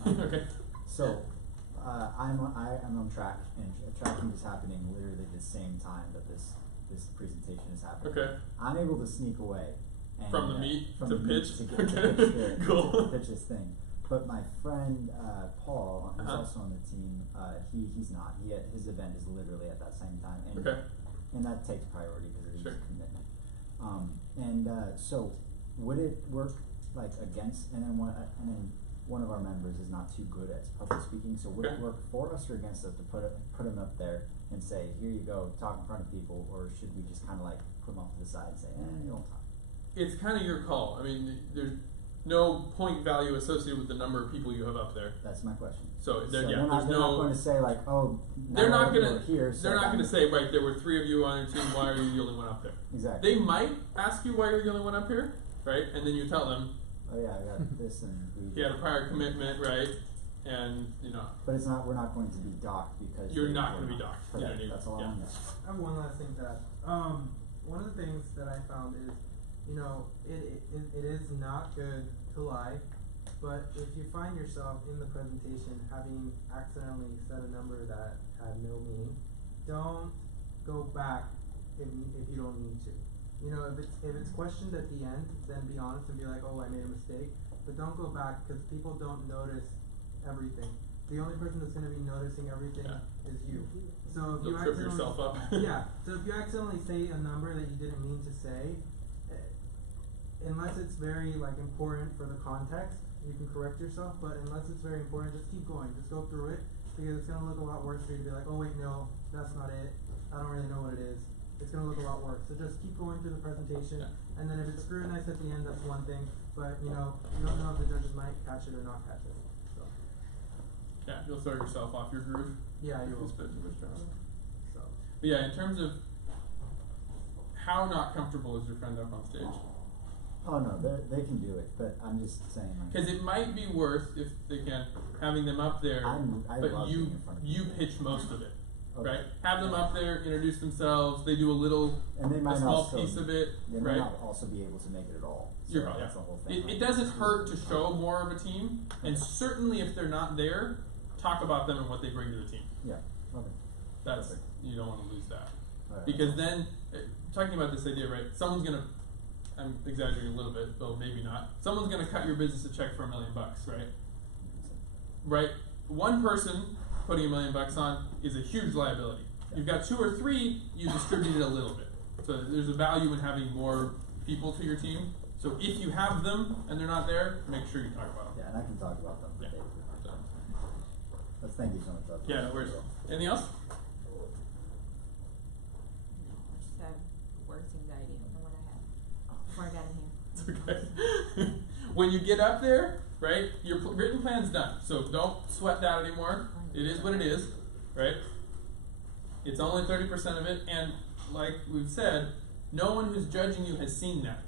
Okay. So, I am on track, and tracking is happening literally the same time that this presentation is happening. Okay. I'm able to sneak away. And, From the meet from to the pitch? meet to get Okay. to pitch there, Cool. to pitch this thing. But my friend Paul, who's also on the team, he's not. His event is literally at that same time, and Okay. and that takes priority because it is Sure. a commitment. So would it work like against? And then one of our members is not too good at public speaking. So would Okay. it work for us or against us to put him up there and say, here you go, talk in front of people, or should we just kind of like put him off to the side and say, you don't talk? It's kind of your call. I mean, there's no point value associated with the number of people you have up there. That's my question. So, they're yeah, not, there's they're no. not going to say like, oh, They're not going gonna. to here. So They're not gonna say, right, there were 3 of you on your team. Why are you the only one up there? Exactly. They might ask you why you're the only one up here, right? And then you tell them, oh yeah, I got this, and we. you had a prior commitment, right? And you know. But it's not. We're not going to be docked because You're not going to be docked. Perfect. Yeah, That's all yeah. I know. I have one last thing to add. One of the things that I found is, you know, it is not good to lie, but if you find yourself in the presentation having accidentally said a number that had no meaning, don't go back if you don't need to. You know, if it's questioned at the end, then be honest and be like, oh, I made a mistake. But don't go back because people don't notice everything. The only person that's going to be noticing everything is you. So if you You'll trip yourself up. yeah. So if you accidentally say a number that you didn't mean to say, unless it's very like important for the context, you can correct yourself. But unless it's very important, just keep going. Just go through it because it's gonna look a lot worse for you to be like, oh wait, no, that's not it. I don't really know what it is. It's gonna look a lot worse. So just keep going through the presentation, and then if it's scrutinized at the end, that's one thing. But you know, you don't know if the judges might catch it or not catch it. So Yeah, you'll throw yourself off your groove. yeah, you will. Spend too much time. So. But yeah, in terms of how not comfortable is your friend up on stage? Oh no, they can do it, but I'm just saying like. Because it might be worth if they can having them up there, I but love you being in front of you people. pitch most of it, Okay. right? Have them up there, introduce themselves. They do a little, And they might a small also, piece of it, they right? might not also be able to make it at all. So You're right. that's the whole thing. It like, doesn't hurt to show more of a team, and certainly if they're not there, talk about them and what they bring to the team. Yeah. Okay. That's Perfect. you don't want to lose that. Alright. Because then, talking about this idea, right? Someone's gonna, I'm exaggerating a little bit, though maybe not. Someone's gonna cut your business a check for $1 million, right? Right? One person putting $1 million on is a huge liability. Yeah. You've got 2 or 3, you distribute it a little bit. So there's a value in having more people to your team. So if you have them and they're not there, make sure you talk about them. Yeah, and I can talk about them. Yeah. So, But thank you so much. Dr. yeah, no worries. Anything else? I just had worse anxiety than what I had before I got in here. It's okay. When you get up there, right, your written plan's done. So don't sweat that anymore. It is what it is, right? It's only 30% of it, and like we've said, no one who's judging you has seen that.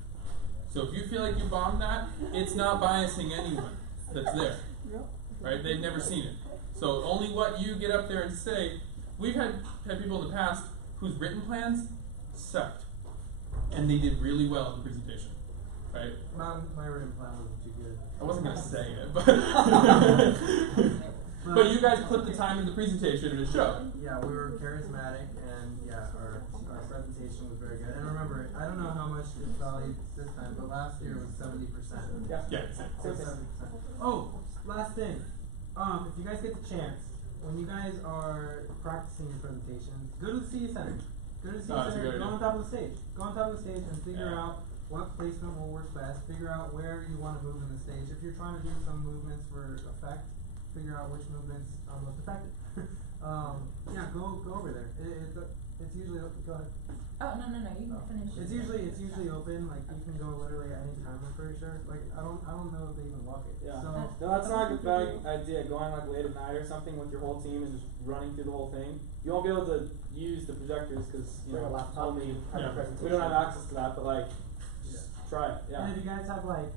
So if you feel like you bombed that, it's not biasing anyone that's there, right? They've never seen it. So only what you get up there and say. We've had people in the past whose written plans sucked, and they did really well in the presentation. right? My written plan wasn't too good. I wasn't gonna say it, but but you guys put the time in the presentation and it showed. Yeah, we were charismatic, and yeah, our presentation was very good. And remember, I don't know how much it valued this time, but last year was 70%. Yeah. Yeah. So 70%. Oh, last thing. If you guys get the chance, when you guys are practicing your presentations, go to the CE Center. Go to the CE Center, go on top of the stage. Go on top of the stage and figure out what placement will work best. Figure out where you want to move in the stage. If you're trying to do some movements for effect, figure out which movements are most effective. Yeah, go over there. It's usually open. Go ahead. Oh, no, you can finish. It's usually open. Like you can go literally at any time. I'm pretty sure. Like I don't know if they even lock it. Yeah. So No, that's not a bad idea. Going like late at night or something with your whole team and just running through the whole thing. You won't be able to use the projectors because Bring a laptop, only have a presentation. we don't have access to that. But like, just try it. Yeah. And if you guys have like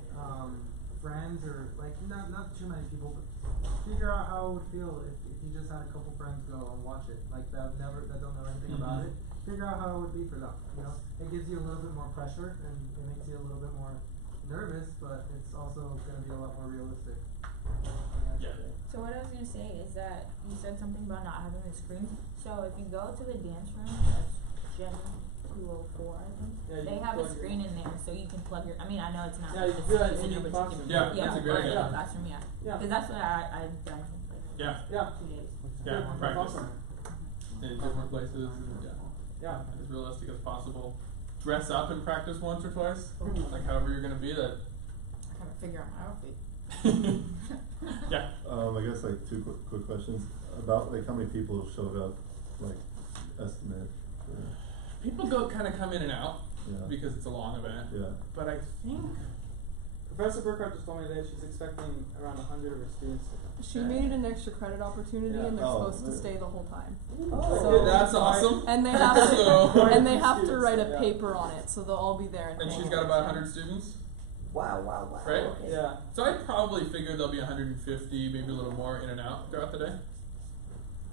friends or like not too many people, but figure out how it would feel if you just had a couple friends go and watch it. Like that don't know anything about it. Figure out how it would be for them. You know, it gives you a little bit more pressure and it makes you a little bit more nervous, but it's also going to be a lot more realistic. Yeah. So what I was gonna say is that you said something about not having the screen. So if you go to the dance room, that's Gen 204, I think. Yeah, They have a screen in there, so you can plug your. I mean, I know it's not. Yeah, you the can do that same in center, your but classroom. you can. Yeah, that's a great or in idea. the classroom, yeah. Yeah. Because that's what I've done like Yeah. Yeah. 2 days. Yeah. That's Practice awesome. in different places. And, Yeah. as realistic as possible. Dress up and practice once or twice, like however you're gonna be. That. I gotta figure out my outfit. Yeah. I guess like two quick questions about like how many people showed up, like estimate. People come in and out Yeah. because it's a long event. Yeah. But I think Professor Burkhardt just told me today she's expecting around 100 of her students to come. She made it an extra credit opportunity, Yeah. and they're Oh, supposed to really? stay the whole time. So that's awesome. And they have to, So- and they have to Students, write a yeah. paper on it, so they'll all be there. And she's got about 100 students, Wow. right? Okay. Yeah. So I probably figure there'll be 150, maybe a little more in and out throughout the day.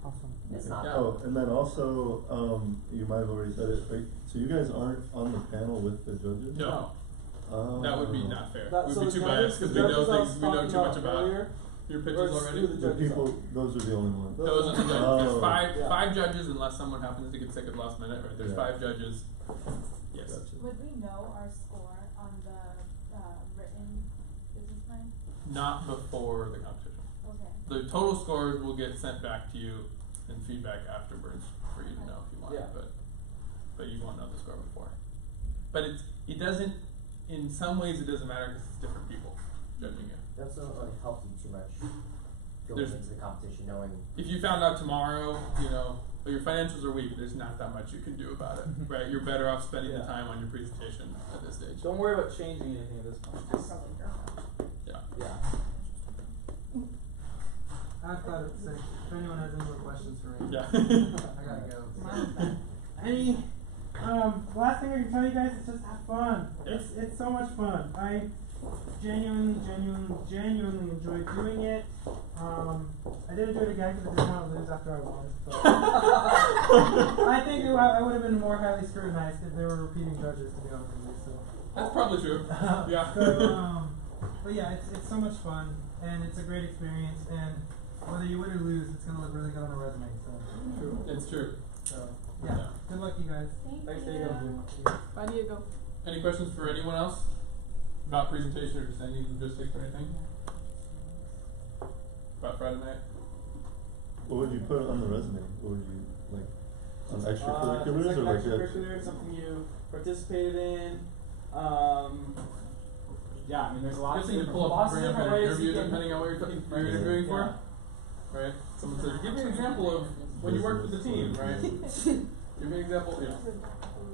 Awesome. It's not. Yeah. Oh, and then also, you might have already said it, right? So you guys aren't on the panel with the judges? No, Oh. that would be not fair. That, We'd so be the too judges- biased because the we know judges I was things. We know talking too much about earlier, your or pitches it's already. who the The judges people, are. those are the only ones. Those are the judges. Oh. There's five Yeah. five judges unless someone happens to get sick at the last minute. Right? There's Yeah. 5 judges. Yes. Gotcha. Would we know our score on the written business plan? Not before the competition. Okay. The total scores will get sent back to you and feedback afterwards for you to know if you want Yeah. it, but you won't know the score before. But it doesn't. In some ways, it doesn't matter because it's different people judging you. That doesn't really help you too much going There's- into the competition knowing. If you found out tomorrow, well, your financials are weak, there's not that much you can do about it, right? You're better off spending the Yeah. time on your presentation at this stage. Don't worry about changing anything at this point. Just, Yeah. yeah. I've thought of the same. If anyone has any more questions for me, Yeah. I gotta go. Last thing I can tell you guys is just have fun. It's so much fun. I genuinely enjoyed doing it. I didn't do it again because I didn't want to lose after I won. But I think I would have been more highly scrutinized if there were repeating judges, to be honest with you. So. That's probably true. Yeah. But yeah, it's so much fun and it's a great experience. And whether you win or lose, it's gonna look really good on a resume. So. True. It's true. So yeah. Good luck, you guys. Thanks, Diego. Bye, Diego. Any questions for anyone else about presentation or just any logistics or anything? About Friday night? What would you put on the resume? What would you, like, on It's extracurriculars like or like extracurriculars, something you participated in. Yeah, I mean, there's lots Just of need to different, pull up lots and of bring up different an ways you interview can. depending on what you're Yeah. interviewing for. Yeah. Right? Someone says, give me an example of when you worked with the team, right? Give me an example, yeah.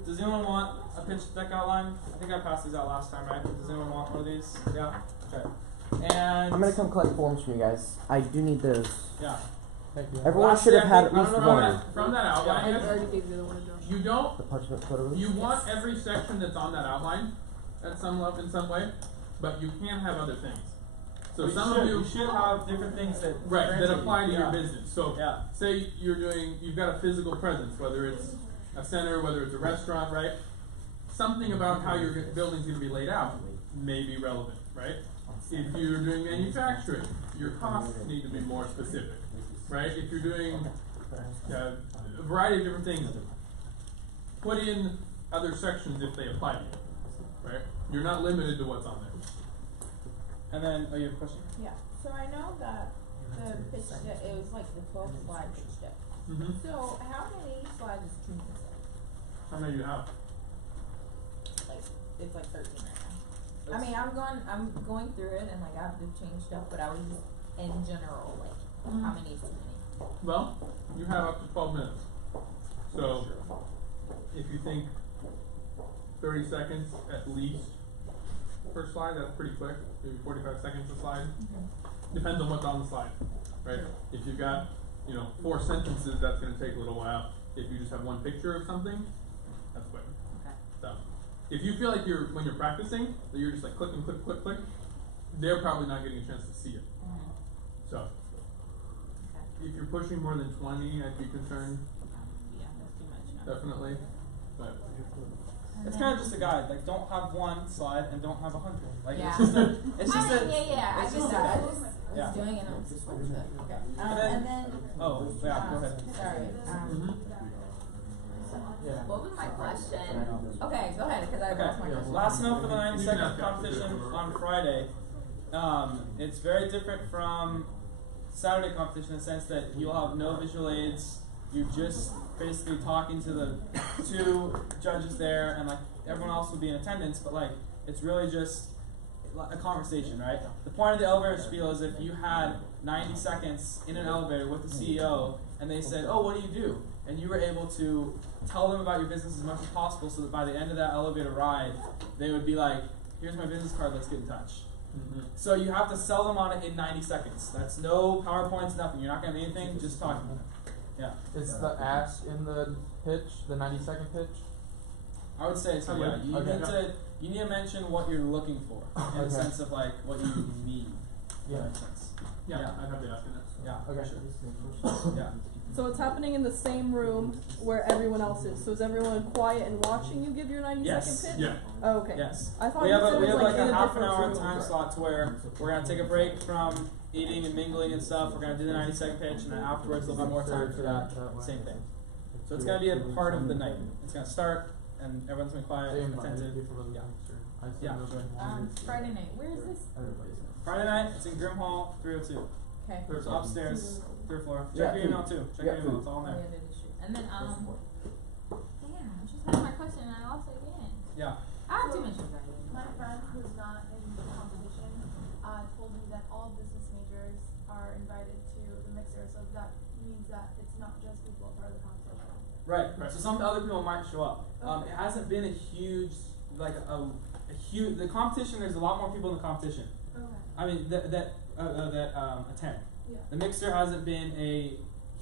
Does anyone want a pitch deck outline? I think I passed these out last time, right? Does anyone want one of these? Yeah. Okay. And I'm gonna come collect forms from you guys. I do need those. yeah. Everyone Lastly, should have I had think- at I least don't know one. From that I outline, already gave you the one to Josh. you don't, The parchment photo release? you want every section that's on that outline at some level, in some way, but you can have other things. So But some of you should have different things that right, that differentiate apply to you. your Yeah. business. So Yeah. say you've got a physical presence, whether it's a center, whether it's a restaurant, right? Something about how your building's going to be laid out may be relevant, right? If you're doing manufacturing, your costs need to be more specific, right? If you're doing a variety of different things, put in other sections if they apply to you, right? You're not limited to what's on there. And then, oh, you have a question? Yeah, so I know that the pitch deck, it was like the 12 slide pitch deck. Mm-hmm. So how many slides is Team Consent? How many do you have? Like, it's like 13 right now. I mean, I'm going through it and like I have to change stuff, but I was just in general, like, how many is too many? Well, you have up to 12 minutes. So, if you think 30 seconds at least per slide, that's pretty quick. Maybe 45 seconds a slide. Depends on what's on the slide, right? If you've got, 4 sentences, that's going to take a little while. If you just have one picture of something, that's quick. Okay. So, if you feel like when you're practicing, that you're just like clicking, click, click, click, they're probably not getting a chance to see it. So, if you're pushing more than 20, I'd be concerned. Yeah, that's too much. Definitely. But It's kind of just a guide. Like, don't have one slide and don't have 100. Like, Yeah. it's just a. I it's get just that. I a- just Yeah. was doing it and I was just like, okay. And then- Oh, yeah, go ahead. Sorry. Yeah. What was my question? Okay, go ahead, because I lost my Okay, question. last note for the 90 You can second ask competition after. on Friday. It's very different from Saturday competition in the sense that you'll have no visual aids. You're just basically talking to the 2 judges there, and like everyone else will be in attendance, but like it's really just a conversation, right? The point of the elevator spiel is if you had 90 seconds in an elevator with the CEO and they said, "Oh, what do you do?" and you were able to tell them about your business as much as possible so that by the end of that elevator ride, they would be like, "Here's my business card, let's get in touch." So you have to sell them on it in 90 seconds. That's no PowerPoints, nothing. You're not going to have anything, just talking to them. Yeah. Is the ask in the pitch, the 90-second pitch? I would say so, yeah. You need to mention what you're looking for in the sense of like what you need. Yeah. That makes sense. yeah, Yeah. I'd have to ask in that. Yeah. Okay. Sure. Yeah. So it's happening in the same room where everyone else is. So is everyone quiet and watching you give your 90-second Yes. pitch? Yeah. Oh, okay. Yes. I thought We you have said it we was have like in a half an different hour room. time slot to where we're gonna take a break from eating and mingling and stuff. We're gonna do the 90-second pitch, and then afterwards there'll be more time for that same thing. So it's gonna be a part of the night. It's gonna start, and everyone's gonna be quiet, attentive. Yeah. Friday night. Where is this? Friday night, it's in Grimm Hall, 302. Okay. It's upstairs, 3rd floor. Check Yeah, your email too. Check your email. It's all in there. And then, damn, I just had my question and I lost it again. Yeah. I have too much anxiety. My friend who's not in the competition told me that all business majors are invited to the mixer, so that means that it's not just people a part of the competition. Right. So some other people might show up. It hasn't been a huge, like a huge. The competition. There's a lot more people in the competition. Okay. I mean that attend. Yeah. The mixer hasn't been a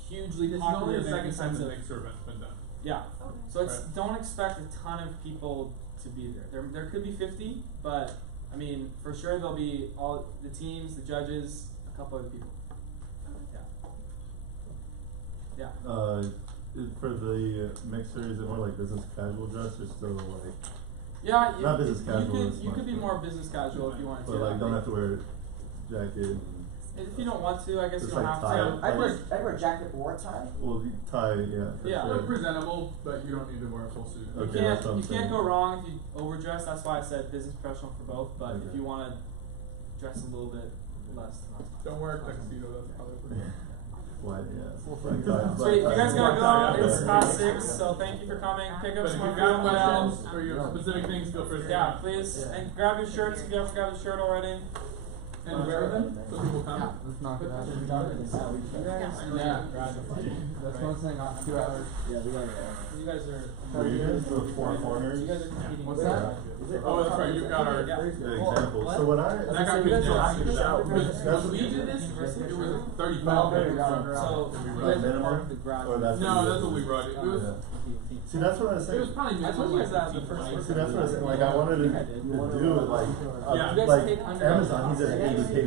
hugely It's popular only the event in second time sense the of mixer event's been done. yeah. Okay. So it's Right. don't expect a ton of people to be there. There could be 50, but I mean for sure there'll be all the teams, the judges, a couple other people. Yeah. Yeah. For the mixer, is it more like business casual dress or still like? Yeah, Not business casual, You it's could be much, more business casual if you wanted to. But like, don't have to wear a jacket. If you don't want to, I guess Just you don't like have tie. to. I wear a jacket or a tie. Well, you tie, yeah. For Yeah. Sure. Look presentable, but you don't need to wear a full suit. You Okay, can't that's what I'm you can't saying. go wrong if you overdress. That's why I said business professional for both. But if Okay. you want to dress a little bit less, then that's fine. Don't wear a tuxedo, that's probably pretty. Why, yeah. Full-fledged. Sweet, you guys gotta Yeah. go. It's past 6, so thank you for coming. Pick up But if some you've more got food now. questions or your specific things, feel free to Yeah, ask. please, Yeah. and grab your shirts if you haven't grabbed a shirt already. And wear them so people come. Let's knock it out. Yeah, grab it. That's one thing, 2 hours. You guys are. Were you guys the four corners? You guys are competing. What's that? Oh, that's right, you've got our. Yeah. The example. So when I That got good down. That's When we did this, it was 35 Oh, there you minutes. go. So, We you brought guys it. are part of the garage. Or that's No, that's what we brought it. It was, See, that's what I was it saying. was probably I told you guys that the minimum like first 15, one. See, that's what I was saying. Like, I wanted to do it like, Yeah. You guys like paid $100 Amazon. He's at 80 the page.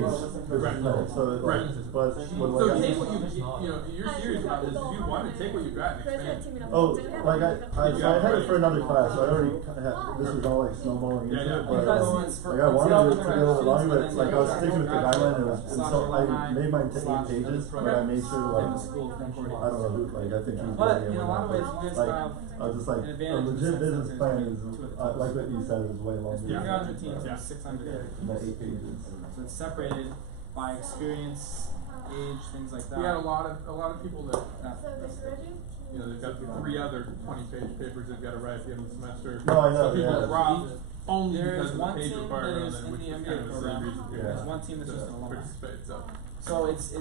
Right. No, so it, Right. but So like take what you're serious about this. If you want to take what you got and expand. oh, like I had it for another class. So I already had, this was all like snowballing into Yeah, it, but Because like I wanted it to be a little longer, but like I was sticking with the guideline, and so I made mine to 8 pages, but I made sure like I don't know, like I think he was But doing in it a lot of ways, whatnot, you guys like have I was just like an a advantage in the legit sense business that plan there's is two at the like what you said is way longer. There's 300 teams, Yeah. there's 600. The 8 pages. So it's separated by experience, age, things like that. We had a lot of people that So this Reggie you know they've got 3 other 20-page papers they've got to write at the end of the semester. No, I know, Some people yeah. drop only There because is of the one page team that requirement, is on them, in which the is MBA kind of the program. same reason here There's one team that's to just an alumni. participate. So. So it's